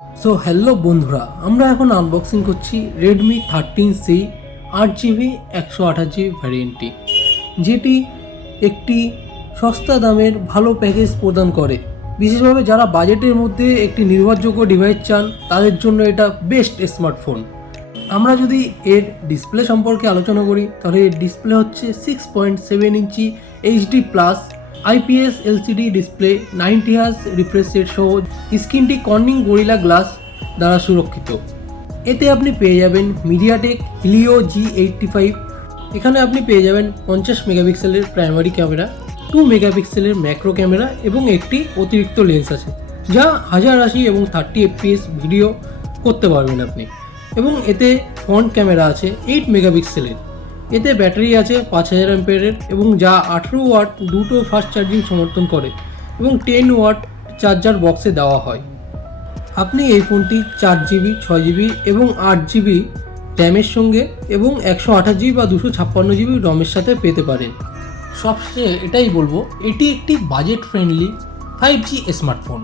So hello বন্ধুরা, আমরা এখন আনবক্সিং করছি রেডমি 13C 8GB 128GB ভ্যারিয়েন্টটি, যেটি একটি সস্তা দামের ভালো প্যাকেজ প্রদান করে। বিশেষভাবে যারা বাজেটের মধ্যে একটি নির্ভরযোগ্য ডিভাইস চান তাদের জন্য এটা বেস্ট স্মার্টফোন। আমরা যদি এর ডিসপ্লে সম্পর্কে আলোচনা করি তাহলে এর ডিসপ্লে হচ্ছে 6.7 ইঞ্চি HD plus IPS LCD display, 90Hz refresh rate সহ স্ক্রিনটি কর্নিং গরিলা গ্লাস দ্বারা সুরক্ষিত। এতে আপনি পেয়ে যাবেন মিডিয়াটেক হিলিও G85। এখানে আপনি পেয়ে যাবেন 50 মেগাপিক্সেলের প্রাইমারি ক্যামেরা, 2 মেগাপিক্সেলের ম্যাক্রো ক্যামেরা এবং একটি অতিরিক্ত লেন্স আছে, যা 1080 এবং 30 FPS ভিডিও করতে পারবেন আপনি। এবং এতে ফ্রন্ট ক্যামেরা আছে 8 মেগাপিক্সেলের। এতে ব্যাটারি আছে 5000 অ্যাম্পিয়ারের এবং যা 18 ওয়াট দুটো ফাস্ট চার্জিং সমর্থন করে এবং 10 ওয়াট চার্জার বক্সে দেওয়া হয়। আপনি এই ফোনটি 4GB 6GB এবং 8GB র্যামের সঙ্গে এবং 128GB বা 256GB রমের সাথে পেতে পারেন। সবশেষে এটাই বলবো, এটি একটি বাজেট ফ্রেন্ডলি 5G স্মার্টফোন।